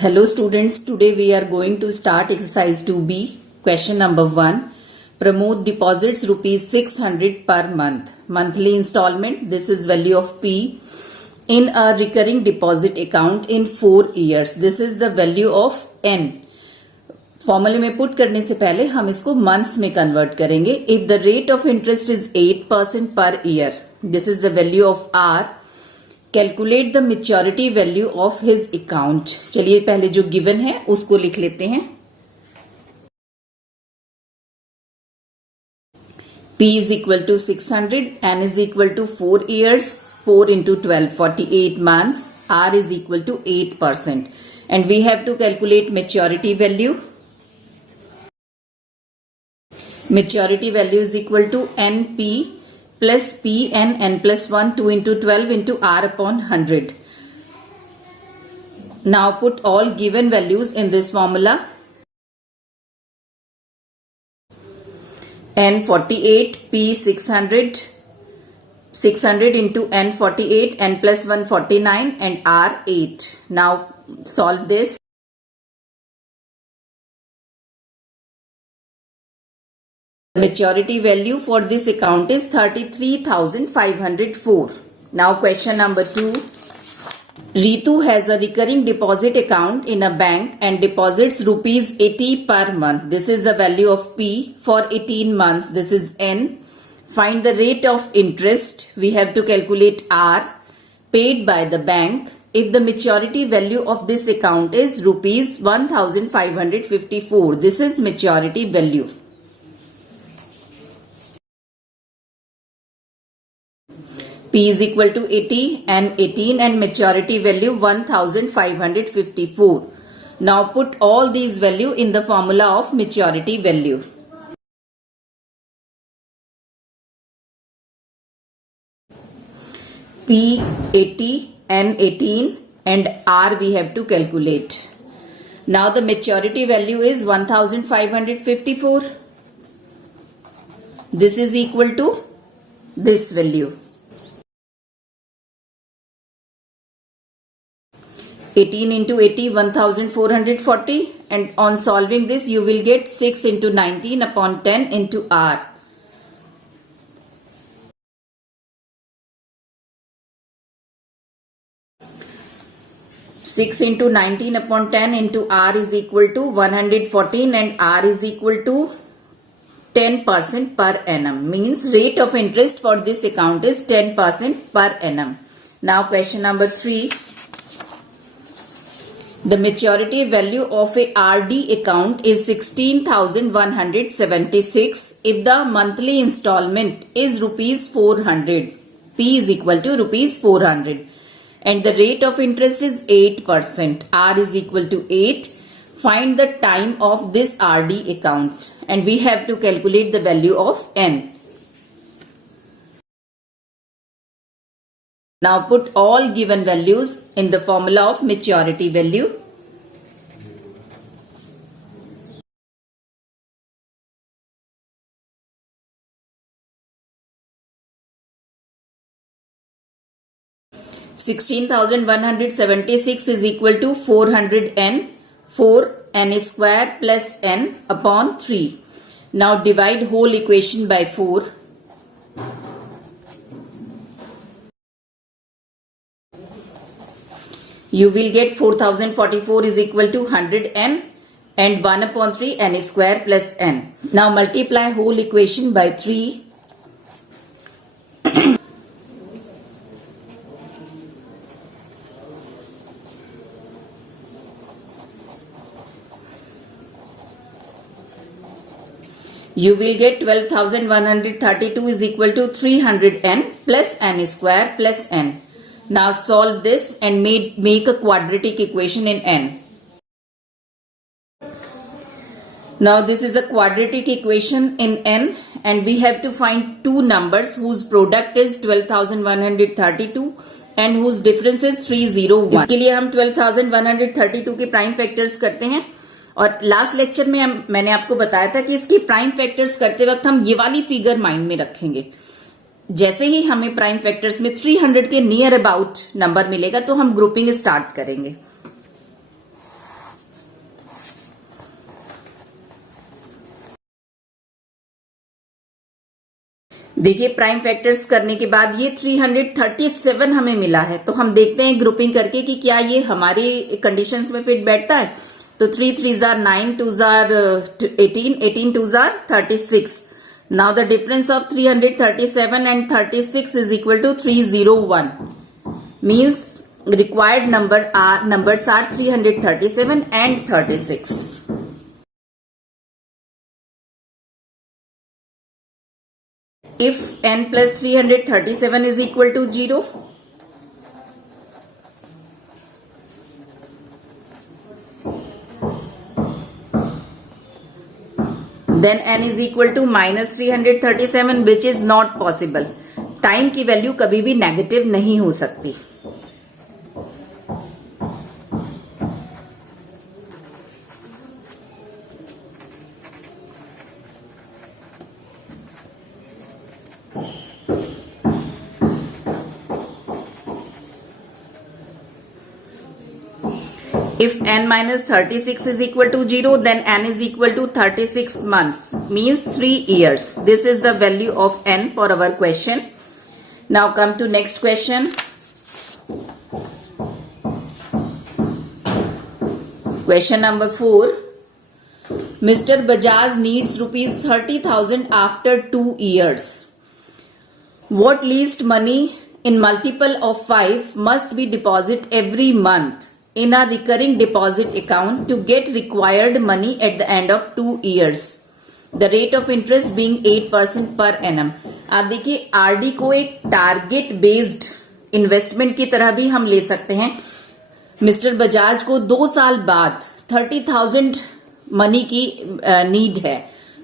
Hello students, today we are going to start exercise 2B. Question number 1. Pramod deposits rupees 600 per month. Monthly installment, this is value of P in a recurring deposit account in 4 years. This is the value of N. फॉर्मूले में put करने से पहले हम इसको months में convert करेंगे. If the rate of interest is 8% per year, this is the value of R. Calculate the maturity value of his account. चलिए पहले जो गिवन है उसको लिख लेते हैं. P is equal to 600, N is equal to 4 years, 4 into 12, 48 months, R is equal to 8%. And we have to calculate maturity value. Maturity value is equal to NP plus Pn n plus 1, 2 into 12 into R upon 100. Now put all given values in this formula. N 48, P 600, 600 into N 48, N plus 1 49 and R 8. Now solve this. Maturity value for this account is 33,504. Now question number 2. Ritu has a recurring deposit account in a bank and deposits rupees 80 per month. This is the value of P for 18 months. This is N. Find the rate of interest. We have to calculate R paid by the bank if the maturity value of this account is rupees 1,554. This is maturity value. P is equal to 80 and 18 and maturity value 1,554. Now put all these value in the formula of maturity value. P 80 and 18 and R we have to calculate. Now the maturity value is 1,554. This is equal to this value. 18 into 80, 1,440, and on solving this you will get 6 into 19 upon 10 into R. Six into 19 upon 10 into R is equal to 114 and R is equal to 10% per annum. Means rate of interest for this account is 10% per annum. Now question number 3. The maturity value of a RD account is 16,176 if the monthly installment is rupees 400. P is equal to rupees 400 and the rate of interest is 8%. R is equal to 8. Find the time of this RD account and we have to calculate the value of N. Now put all given values in the formula of maturity value. $16,176 is equal to 400N, 4N square plus N upon 3. Now divide whole equation by 4. You will get 4,044 is equal to 100N and 1 upon 3 N square plus N. Now multiply whole equation by 3. You will get 12,132 is equal to 300N plus N square plus N. Now solve this and make a quadratic equation in N. Now this is a quadratic equation in N and we have to find two numbers whose product is 12,132 and whose difference is 301. इसके लिए हम 12,132 के prime factors करते हैं और last lecture में मैंने आपको बताया था कि इसके प्राइम फैक्टर्स करते वक्त हम ये वाली फिगर माइंड में रखेंगे. जैसे ही हमें प्राइम फैक्टर्स में 300 के नियर अबाउट नंबर मिलेगा तो हम ग्रुपिंग स्टार्ट करेंगे. देखिए प्राइम फैक्टर्स करने के बाद ये 337 हमें मिला है, तो हम देखते हैं ग्रुपिंग करके कि क्या ये हमारी कंडीशंस में फिट बैठता है। तो 3 3s are 9, 2s are 18, 18 2s are 36. Now the difference of 337 and 36 is equal to 301. Means required numbers are 337 and 36. If n plus 337 is equal to 0, then n is equal to minus 337, which is not possible. Time की value कभी भी negative नहीं हो सकती। If n minus 36 is equal to 0, then n is equal to 36 months, means 3 years. This is the value of n for our question. Now come to next question. Question number 4. Mr. Bajaj needs rupees 30,000 after 2 years. What least money in multiple of 5 must be deposited every month in a recurring deposit account to get required money at the end of 2 years, the rate of interest being 8% per annum. आप देखिए RD को एक target based investment की तरह भी हम ले सकते हैं। मिस्टर बजाज को 2 साल बाद 30,000 मनी की नीड है,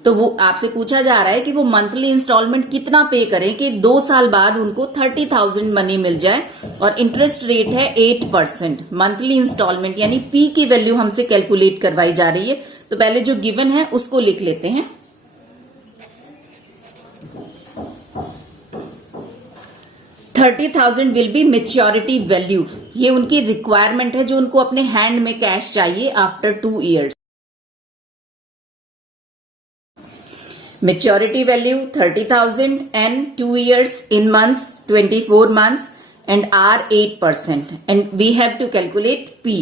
तो वो आपसे पूछा जा रहा है कि वो मंथली इंस्टॉलमेंट कितना पे करें कि 2 साल बाद उनको 30,000 मनी मिल जाए, और इंटरेस्ट रेट है 8%। मंथली इंस्टॉलमेंट यानी पी की वैल्यू हमसे कैलकुलेट करवाई जा रही है। तो पहले जो गिवन है उसको लिख लेते हैं। 30,000 विल बी मेच्योरिटी वैल्यू, ये उनकी रिक्वायरमेंट है जो उनको अपने हैंड में कैश चाहिए after 2 years। Maturity value 30,000 and 2 years in months 24 months and R 8%, and we have to calculate P.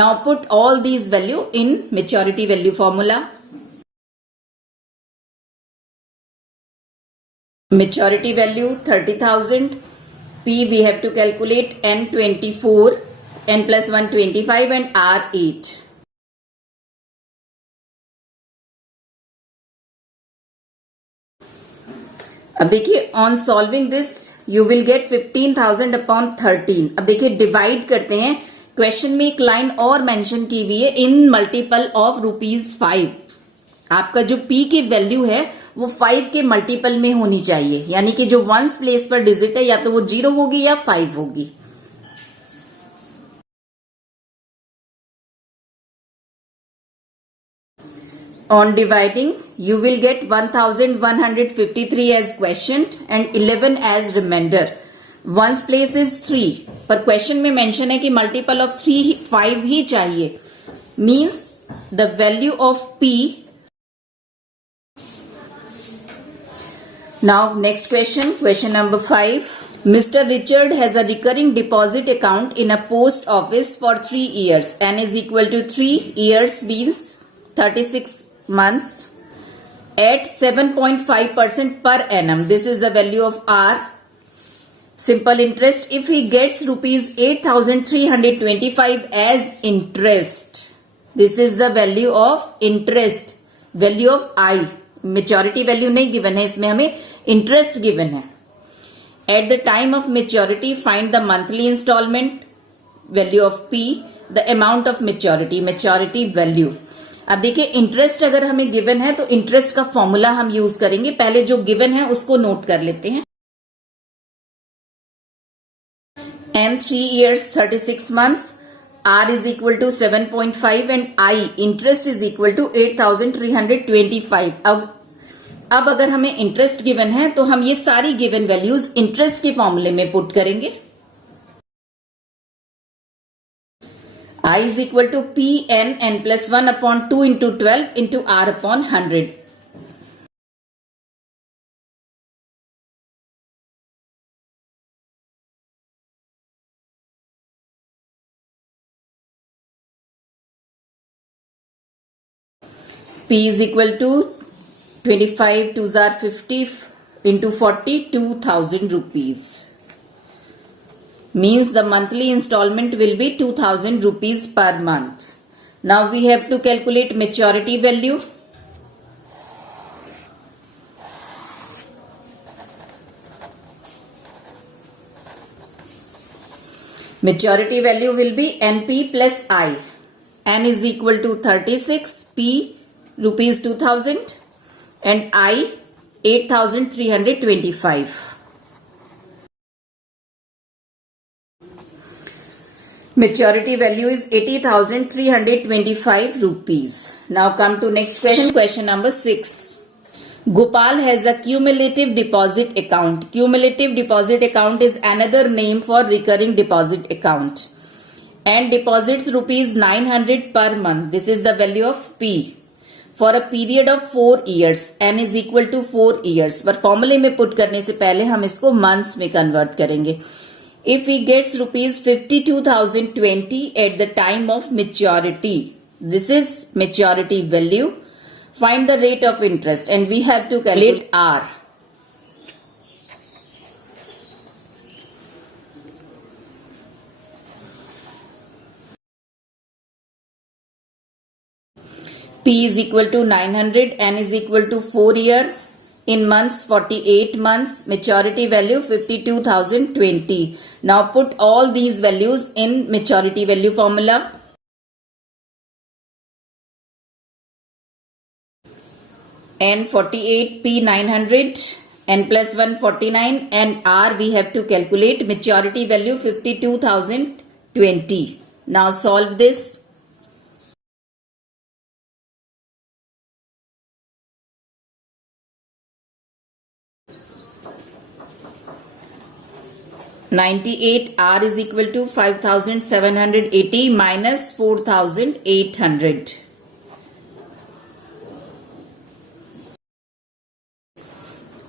Now put all these value in maturity value formula. Maturity value 30,000, P we have to calculate N 24, N plus 1 25 and R 8. अब देखिए on solving this you will get 15,000 upon 13। अब देखिए divide करते हैं। Question में एक line और mention की हुई है इन मल्टीपल ऑफ ₹5। आपका जो पी की वैल्यू है वो 5 के मल्टीपल में होनी चाहिए, यानी कि जो वंस प्लेस पर डिजिट है या तो वो 0 होगी या 5 होगी। On dividing, you will get 1,153 as quotient and 11 as remainder. Ones place is 3, पर क्वेश्चन में मेंशन है कि मल्टीपल ऑफ 5 ही चाहिए, means the value of P. Now next question, question number 5. Mr. Richard has a recurring deposit account in a post office for 3 years. N is equal to 3 years means 36 months at 7.5% per annum. This is the value of R. Simple interest. If he gets rupees 8,325 as interest, this is the value of interest. Value of I. Maturity value नहीं given है, इसमें हमें interest given है. At the time of maturity, find the monthly installment. Value of P. The amount of maturity. Maturity value. अब देखिए interest अगर हमें given है तो इंटरेस्ट का फॉर्मूला हम यूज करेंगे। पहले जो गिवन है उसको नोट कर लेते हैं। N 3 years 36 months, R is equal to 7.5 and I interest is equal to 8,325. अब अगर हमें इंटरेस्ट गिवन है तो हम ये सारी गिवन वैल्यूज इंटरेस्ट के फॉर्मूले में पुट करेंगे। I is equal to P n plus 1 upon 2 into 12 into R upon 100. P is equal to 25 2s are 50 into 40, 2,000 rupees. Means the monthly installment will be 2,000 rupees per month. Now we have to calculate maturity value. Maturity value will be NP plus I. N is equal to 36, P rupees 2,000 and I 8,325. Maturity value is 80,325 rupees. Now come to next question. Question number 6. Gopal has a cumulative deposit account. Cumulative deposit account is another name for recurring deposit account. And deposits rupees 900 per month. This is the value of P. For a period of 4 years. N is equal to 4 years. पर फॉर्मूले में put करने से पहले हम इसको months में convert करेंगे. If he gets rupees 52,020 at the time of maturity, this is maturity value. Find the rate of interest and we have to calculate R. P is equal to 900, N is equal to 4 years. In months 48 months, maturity value 52,020. Now put all these values in maturity value formula. N 48, P 900, N plus 1 49 and R we have to calculate maturity value 52,020. Now solve this. $98 R is equal to 5,780 minus 4,800.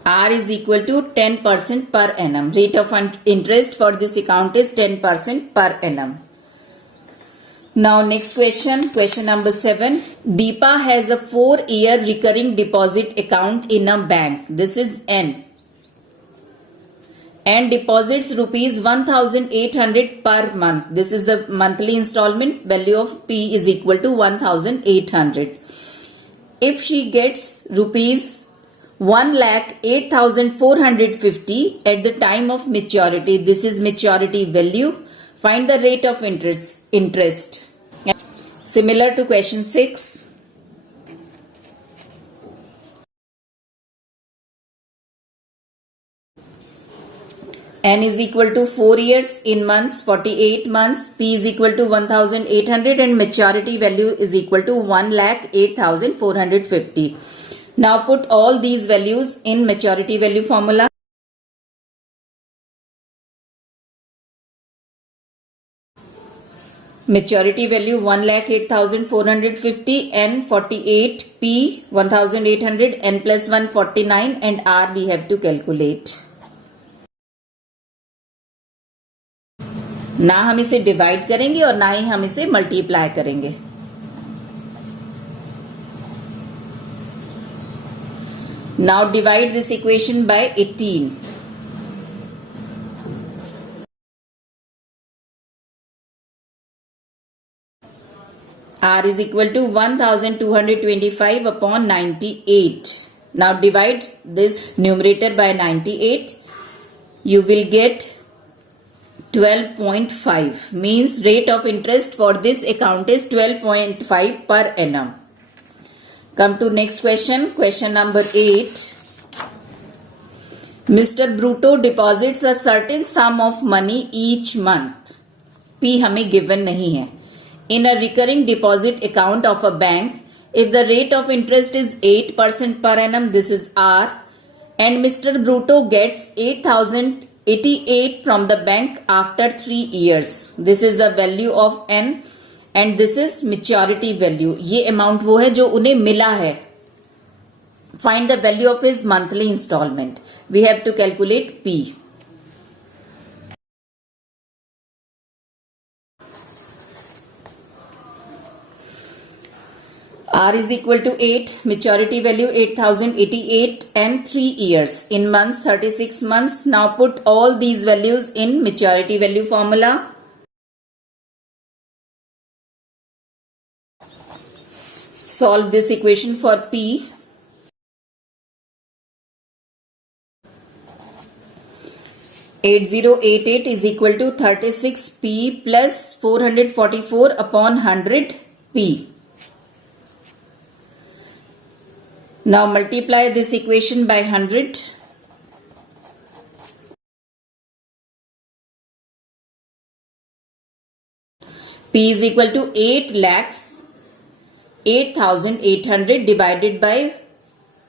R is equal to 10% per annum. Rate of interest for this account is 10% per annum. Now next question. Question number 7. Deepa has a 4-year recurring deposit account in a bank. This is N. And deposits rupees 1,800 per month. This is the monthly installment. Value of P is equal to 1,800. If she gets rupees 1,08,450 at the time of maturity, this is maturity value. Find the rate of interest. Similar to question 6. N is equal to 4 years, in months 48 months, P is equal to 1,800 and maturity value is equal to 1,08,450. Now put all these values in maturity value formula. Maturity value 1,08,450, N 48, P 1,800, N plus 1 49 and R we have to calculate. ना हम इसे divide करेंगे और ना ही हम इसे multiply करेंगे. Now divide this equation by 18. R is equal to 1,225 upon 98. Now divide this numerator by 98. You will get 12.5. Means rate of interest for this account is 12.5 per annum. Come to next question. Question number 8. Mr. Bruto deposits a certain sum of money each month. P हमें given नहीं है. In a recurring deposit account of a bank, if the rate of interest is 8% per annum, this is R, and Mr. Bruto gets 8,088 from the bank after 3 years. This is the value of N and this is maturity value. ये amount वो है जो उन्हें मिला है. Find the value of his monthly installment. We have to calculate P. R is equal to 8, maturity value 8088 and 3 years. In months 36 months. Now put all these values in maturity value formula. Solve this equation for P. $8088 is equal to 36P plus 444 upon 100 P. Now multiply this equation by 100. P is equal to 8 lakhs 8,800 divided by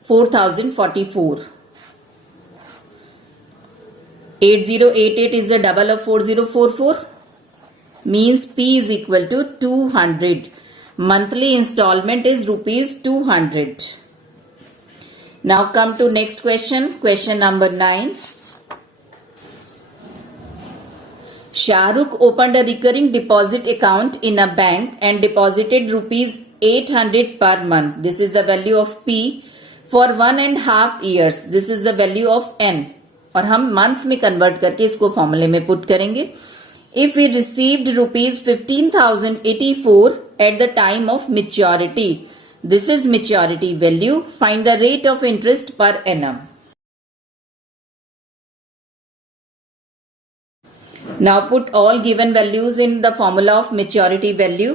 4,044. 8088 is the double of 4044, means P is equal to 200. Monthly installment is rupees 200. Now come to next question, question number 9. Shahrukh opened a recurring deposit account in a bank and deposited rupees 800 per month. This is the value of P for 1.5 years. This is the value of N. और हम months में convert करके इसको फॉर्मूले में put करेंगे. If we received rupees 15,084 at the time of maturity, this is maturity value. Find the rate of interest per annum. Now put all given values in the formula of maturity value.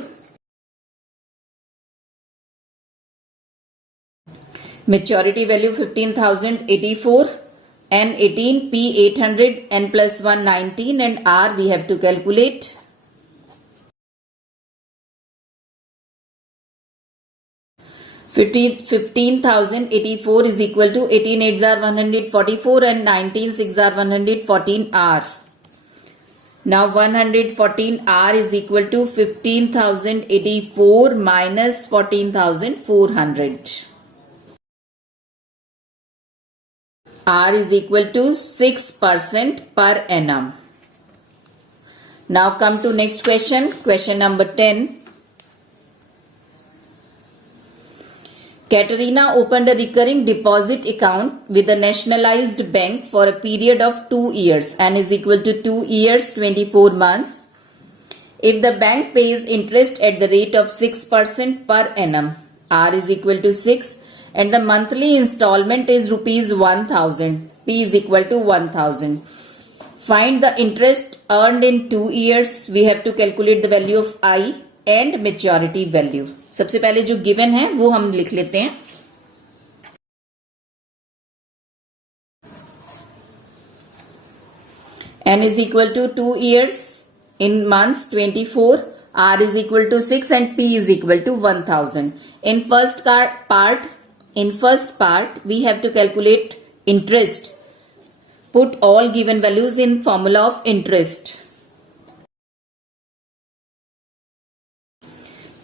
Maturity value 15,084, N 18, P 800, N plus 1 19 and R we have to calculate. $15,084 is equal to 18 8s are 144 and 19 6 are 114 R. Now 114 R is equal to 15,084 minus 14,400. R is equal to 6% per annum. Now come to next question, question number 10. Katerina opened a recurring deposit account with a nationalized bank for a period of 2 years. N is equal to 2 years 24 months. If the bank pays interest at the rate of 6% per annum, R is equal to 6. And the monthly installment is rupees 1,000. P is equal to 1,000. Find the interest earned in 2 years. We have to calculate the value of I and maturity value. सबसे पहले जो given है वो हम लिख लेते हैं. N is equal to 2 years in months 24. R is equal to 6 and P is equal to 1,000. In first part, we have to calculate interest. Put all given values in formula of interest.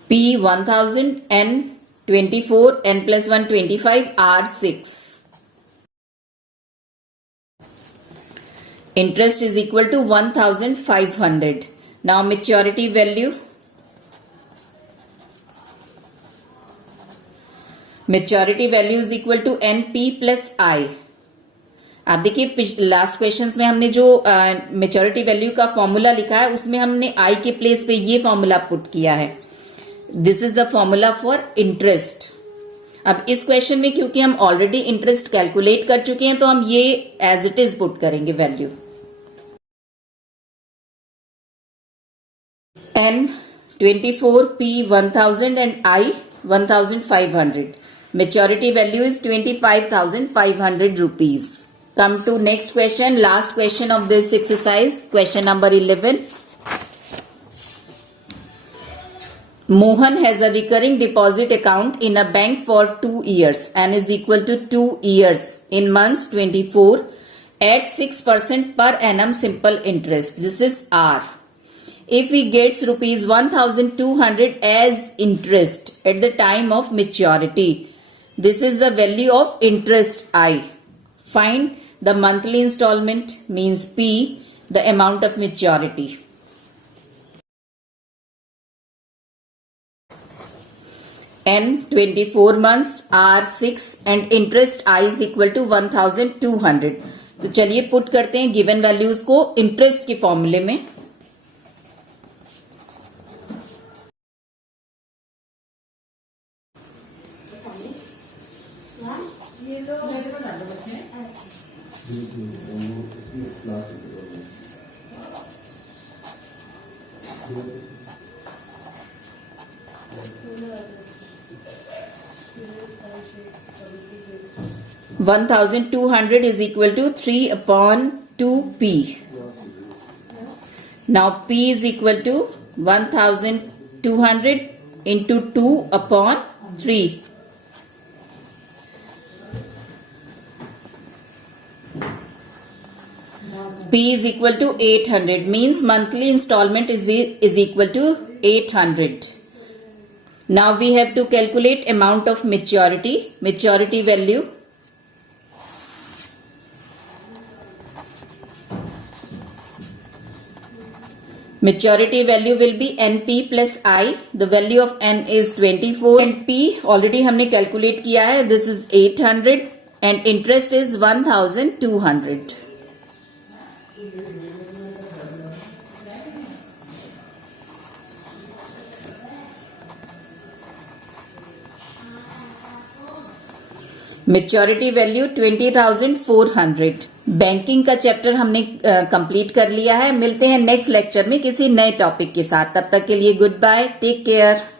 P 1000, N 24, N plus 1 25, R 6. Interest is equal to 1,500. Now maturity value. Maturity value is equal to NP plus I. आप देखिए last questions में हमने जो maturity value का formula लिखा है उसमें हमने I के प्लेस पे ये फॉर्मूला पुट किया है. This is the formula for interest. अब इस क्वेश्चन में क्योंकि हम ऑलरेडी इंटरेस्ट कैलकुलेट कर चुके हैं तो हम ये एज इट इज पुट करेंगे value. N 24, P 1000 and I 1,500. Maturity value is 25,500 rupees. Come to next question, last question of this exercise, question number 11. Mohan has a recurring deposit account in a bank for 2 years and is equal to 2 years in months 24 at 6% per annum simple interest. This is R. If he gets rupees 1,200 as interest at the time of maturity, this is the value of interest I. Find the monthly installment, means P, the amount of maturity. N 24 months, R 6 and interest I is equal to 1200. तो चलिए put करते हैं given values को interest के फॉर्मूले में. $1,200 is equal to 3/2p. Now p is equal to 1,200 into 2/3. P is equal to 800 means monthly installment is equal to 800. Now we have to calculate amount of maturity value. Maturity value will be NP plus I. The value of N is 24 and P already हमने calculate किया है. This is 800 and interest is 1,200. Maturity value 20,400. Banking का chapter हमने complete कर लिया है. मिलते हैं नेक्स्ट लेक्चर में किसी नए टॉपिक के साथ. तब तक के लिए गुड बाय, टेक केयर.